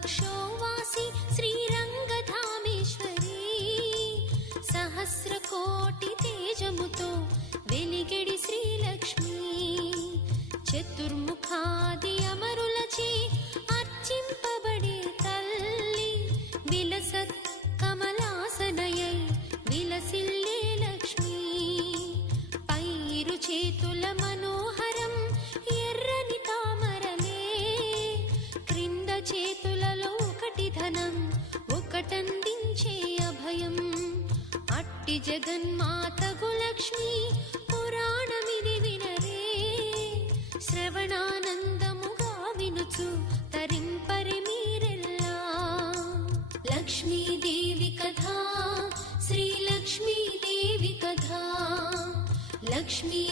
कक्षोवासी श्रीरंगधामेश्वरी सहस्रकोटि तेजमुतो వెలిగెడి శ్రీలక్ష్మి చతుర్ముఖాది అమరులచే అర్చింపబడే తల్లి విలసత్ కమలాసనయై విలసిల్లే లక్ష్మి పైరు చేతుల మనోహరం ఎర్రని తామరలే క్రింద చేతులలో ఒకటి ధనం ఒకటందించే అభయం అట్టి జగన్మాతగు లక్ష్మి పురాణమిది వినరే శ్రవణానందముగా వినుచు తరింపరి మీరెల్లా లక్ష్మీదేవి కథ శ్రీలక్ష్మీదేవి కథ లక్ష్మీ